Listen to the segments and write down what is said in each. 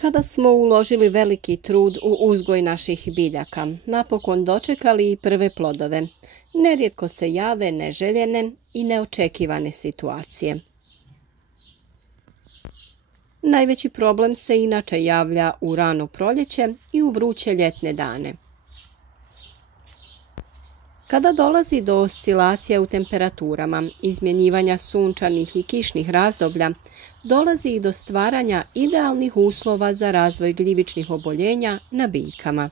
Kada smo uložili veliki trud u uzgoj naših biljaka, napokon dočekali i prve plodove, nerijetko se jave neželjene i neočekivane situacije. Najveći problem se inače javlja u rano proljeće i u vruće ljetne dane. Kada dolazi do oscilacija u temperaturama, izmjenjivanja sunčanih i kišnih razdoblja, dolazi i do stvaranja idealnih uslova za razvoj gljivičnih oboljenja na biljkama.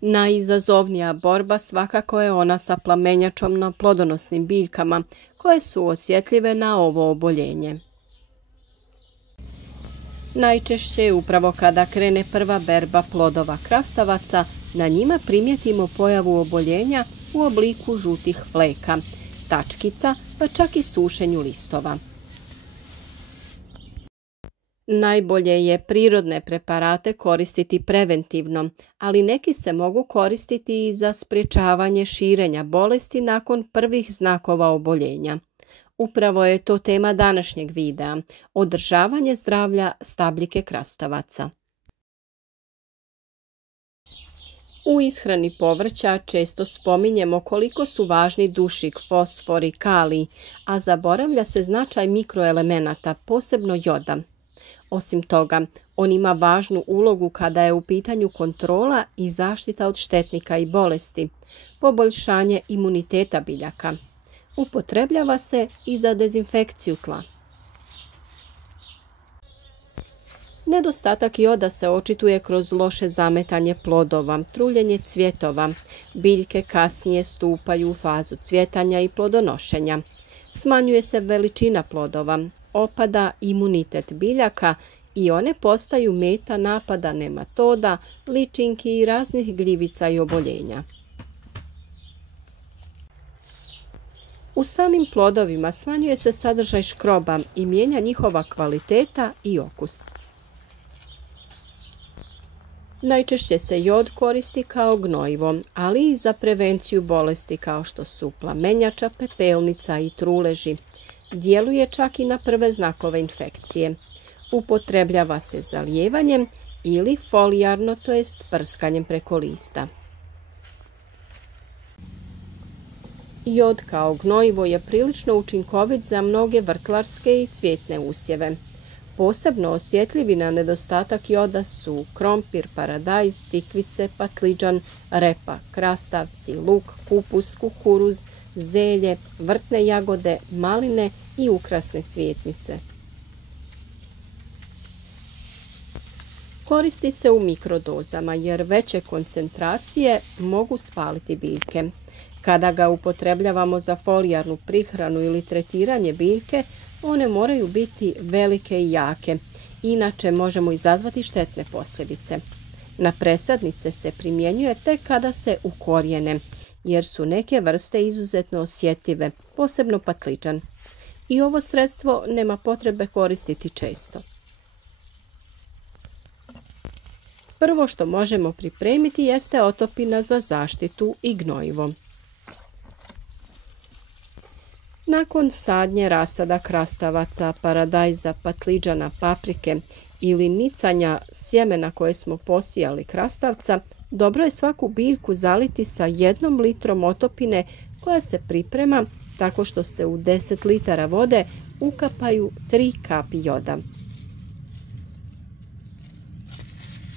Najizazovnija borba svakako je ona sa plamenjačom na plodonosnim biljkama, koje su osjetljive na ovo oboljenje. Najčešće upravo kada krene prva berba plodova krastavaca, na njima primijetimo pojavu oboljenja u obliku žutih fleka, tačkica, pa čak i sušenju listova. Najbolje je prirodne preparate koristiti preventivno, ali neki se mogu koristiti i za sprječavanje širenja bolesti nakon prvih znakova oboljenja. Upravo je to tema današnjeg videa – održavanje zdravlja stabljike krastavaca. U ishrani povrća često spominjemo koliko su važni dušik, fosfor i kalij, a zaboravlja se značaj mikroelemenata, posebno joda. Osim toga, on ima važnu ulogu kada je u pitanju kontrola i zaštita od štetnika i bolesti, poboljšanje imuniteta biljaka. Upotrebljava se i za dezinfekciju tla. Nedostatak joda se očituje kroz loše zametanje plodova, truljenje cvjetova. Biljke kasnije stupaju u fazu cvjetanja i plodonošenja. Smanjuje se veličina plodova, opada imunitet biljaka i one postaju meta napada nematoda, ličinki i raznih gljivica i oboljenja. U samim plodovima smanjuje se sadržaj škroba i mijenja njihova kvaliteta i okus. Najčešće se jod koristi kao gnojivo, ali i za prevenciju bolesti kao što su plamenjača, pepelnica i truleži. Djeluje čak i na prve znakove infekcije. Upotrebljava se zalijevanjem ili folijarno, to jest prskanjem preko lista. Jod kao gnojivo je prilično učinkovit za mnoge vrtlarske i cvjetne usjeve. Posebno osjetljivi na nedostatak joda su krompir, paradajz, tikvice, patliđan, repa, krastavci, luk, kupus, kukuruz, zelje, vrtne jagode, maline i ukrasne cvjetnice. Koristi se u mikrodozama jer veće koncentracije mogu spaliti biljke. Kada ga upotrebljavamo za folijarnu prihranu ili tretiranje biljke, one moraju biti velike i jake, inače možemo izazvati štetne posljedice. Na presadnice se primjenjuje tek kada se ukorijene, jer su neke vrste izuzetno osjetljive, posebno patliđan. I ovo sredstvo nema potrebe koristiti često. Prvo što možemo pripremiti jeste otopina za zaštitu i gnojivo. Nakon sadnje rasada krastavaca, paradajza, patliđana, paprike ili nicanja sjemena koje smo posijali krastavca, dobro je svaku biljku zaliti sa 1 litrom otopine koja se priprema tako što se u 10 litara vode ukapaju 3 kapi joda.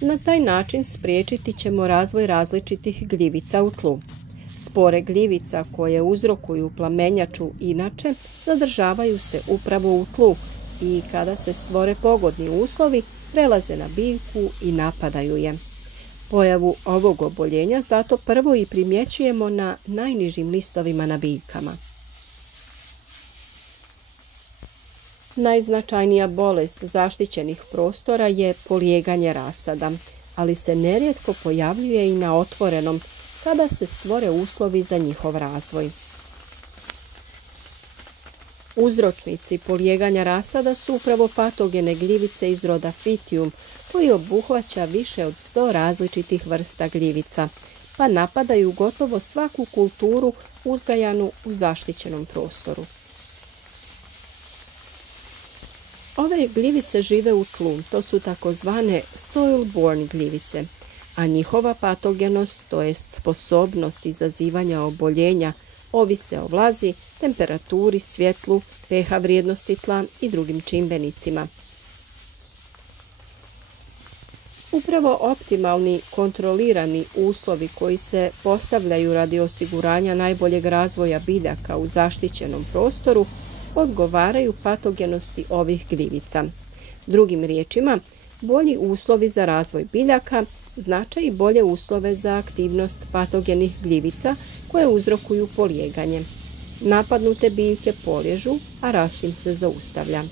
Na taj način spriječiti ćemo razvoj različitih gljivica u tlu. Spore gljivica koje uzrokuju plamenjaču inače zadržavaju se upravo u tlu i kada se stvore pogodni uslovi prelaze na biljku i napadaju je. Pojavu ovog oboljenja zato prvo i primjećujemo na najnižim listovima na biljkama. Najznačajnija bolest zaštićenih prostora je polijeganje rasada, ali se nerijetko pojavljuje i na otvorenom kada se stvore uslovi za njihov razvoj. Uzročnici polijeganja rasada su upravo patogene gljivice iz roda Fitium, koji obuhvaća više od 100 različitih vrsta gljivica, pa napadaju gotovo svaku kulturu uzgajanu u zaštićenom prostoru. Ove gljivice žive u tlu, to su takozvane soil-borne gljivice, a njihova patogenost, to je sposobnost izazivanja oboljenja, ovise o vlazi, temperaturi, svjetlu, pH vrijednosti tla i drugim čimbenicima. Upravo optimalni kontrolirani uslovi koji se postavljaju radi osiguranja najboljeg razvoja biljaka u zaštićenom prostoru odgovaraju patogenosti ovih gljivica. Drugim riječima, bolji uslovi za razvoj biljaka znače i bolje uslove za aktivnost patogenih gljivica koje uzrokuju polijeganje. Napadnute biljke poliježu, a rast im se zaustavlja.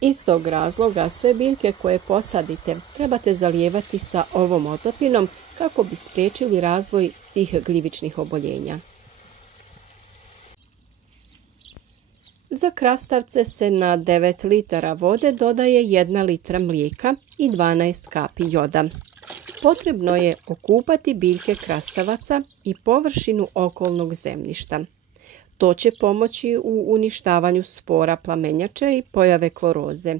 Iz tog razloga sve biljke koje posadite trebate zalijevati sa ovom otopinom kako bi spriječili razvoj tih gljivičnih oboljenja. Za krastavce se na 9 litara vode dodaje 1 litra mlijeka i 12 kapi joda. Potrebno je okupati biljke krastavaca i površinu okolnog zemljišta. To će pomoći u uništavanju spora plamenjače i pojave kloroze.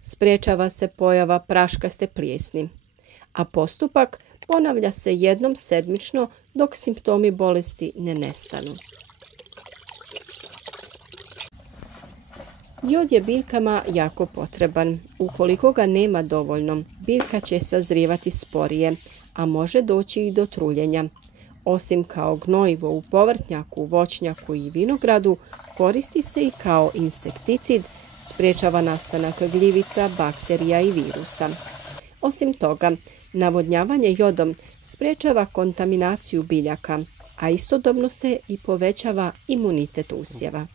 Sprječava se pojava praškaste plijesni. A postupak ponavlja se jednom sedmično dok simptomi bolesti ne nestanu. Jod je biljkama jako potreban. Ukoliko ga nema dovoljno, biljka će sazrijevati sporije, a može doći i do truljenja. Osim kao gnojivo u povrtnjaku, voćnjaku i vinogradu, koristi se i kao insekticid, sprječava nastanak gljivica, bakterija i virusa. Osim toga, navodnjavanje jodom sprječava kontaminaciju biljaka, a istodobno se i povećava imunitet usjeva.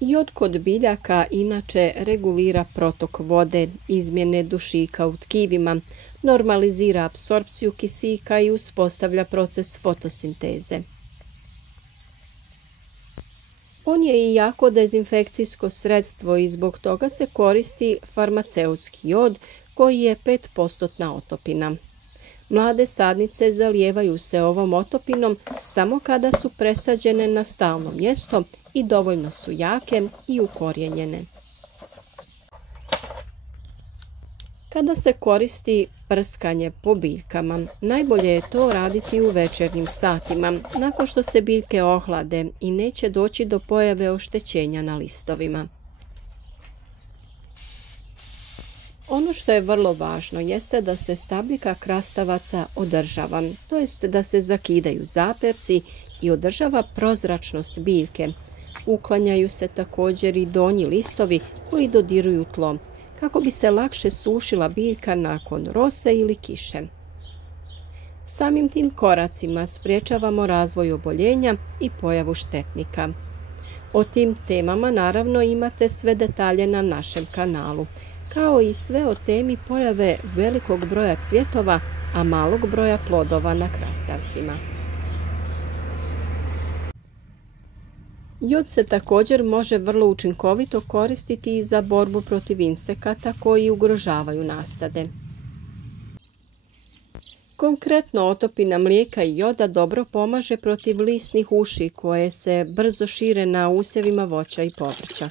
Jod kod biljaka inače regulira protok vode, izmjene dušika u tkivima, normalizira apsorpciju kisika i uspostavlja proces fotosinteze. On je i jako dezinfekcijsko sredstvo i zbog toga se koristi farmaceutski jod koji je 5% otopina. Mlade sadnice zalijevaju se ovom otopinom samo kada su presađene na stalno mjesto i dovoljno su jake i ukorijenjene. Kada se koristi prskanje po biljkama, najbolje je to raditi u večernjim satima, nakon što se biljke ohlade i neće doći do pojave oštećenja na listovima. Ono što je vrlo važno jeste da se stabljika krastavaca održava, to jest da se zakidaju zaperci i održava prozračnost biljke. Uklanjaju se također i donji listovi koji dodiruju tlo, kako bi se lakše sušila biljka nakon rose ili kiše. Samim tim koracima sprječavamo razvoj oboljenja i pojavu štetnika. O tim temama naravno imate sve detalje na našem kanalu, kao i sve o temi pojave velikog broja cvjetova, a malog broja plodova na krastavcima. Jod se također može vrlo učinkovito koristiti i za borbu protiv insekata koji ugrožavaju nasade. Konkretno otopina mlijeka i joda dobro pomaže protiv lisnih uši koje se brzo šire na usjevima voća i povrća.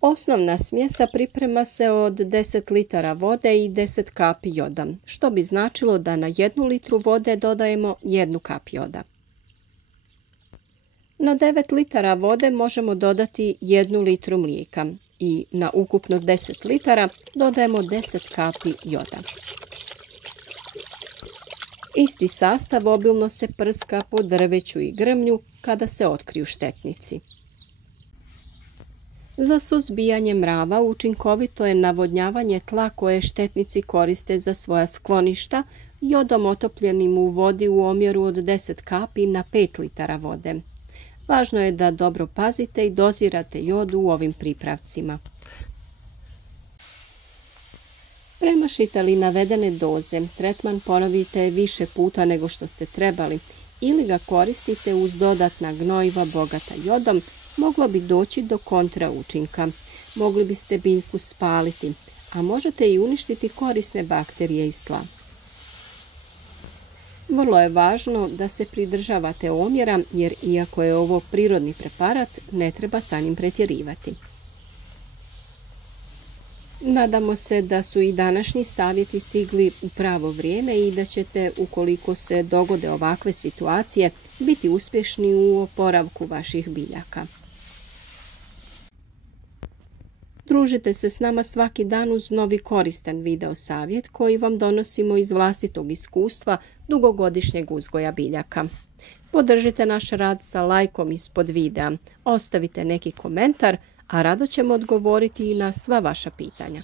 Osnovna smjesa priprema se od 10 litara vode i 10 kapi joda, što bi značilo da na 1 litru vode dodajemo 1 kap joda. Na 9 litara vode možemo dodati 1 litru mlijeka i na ukupno 10 litara dodajemo 10 kapi joda. Isti sastav obilno se prska po drveću i grmlju kada se otkriju štetnici. Za suzbijanje mrava učinkovito je navodnjavanje tla koje štetnici koriste za svoja skloništa jodom otopljenim u vodi u omjeru od 10 kapi na 5 litara vode. Važno je da dobro pazite i dozirate jod u ovim pripravcima. Premašite li navedene doze, tretman ponovite više puta nego što ste trebali ili ga koristite uz dodatna gnojiva bogata jodom, moglo bi doći do kontraučinka. Mogli biste biljku spaliti, a možete i uništiti korisne bakterije iz tla. Vrlo je važno da se pridržavate omjera jer iako je ovo prirodni preparat, ne treba sa njim pretjerivati. Nadamo se da su i današnji savjeti stigli u pravo vrijeme i da ćete, ukoliko se dogode ovakve situacije, biti uspješni u oporavku vaših biljaka. Družite se s nama svaki dan uz novi koristan video savjet koji vam donosimo iz vlastitog iskustva dugogodišnjeg uzgoja biljaka. Podržite naš rad sa lajkom ispod videa, ostavite neki komentar, a rado ćemo odgovoriti i na sva vaša pitanja.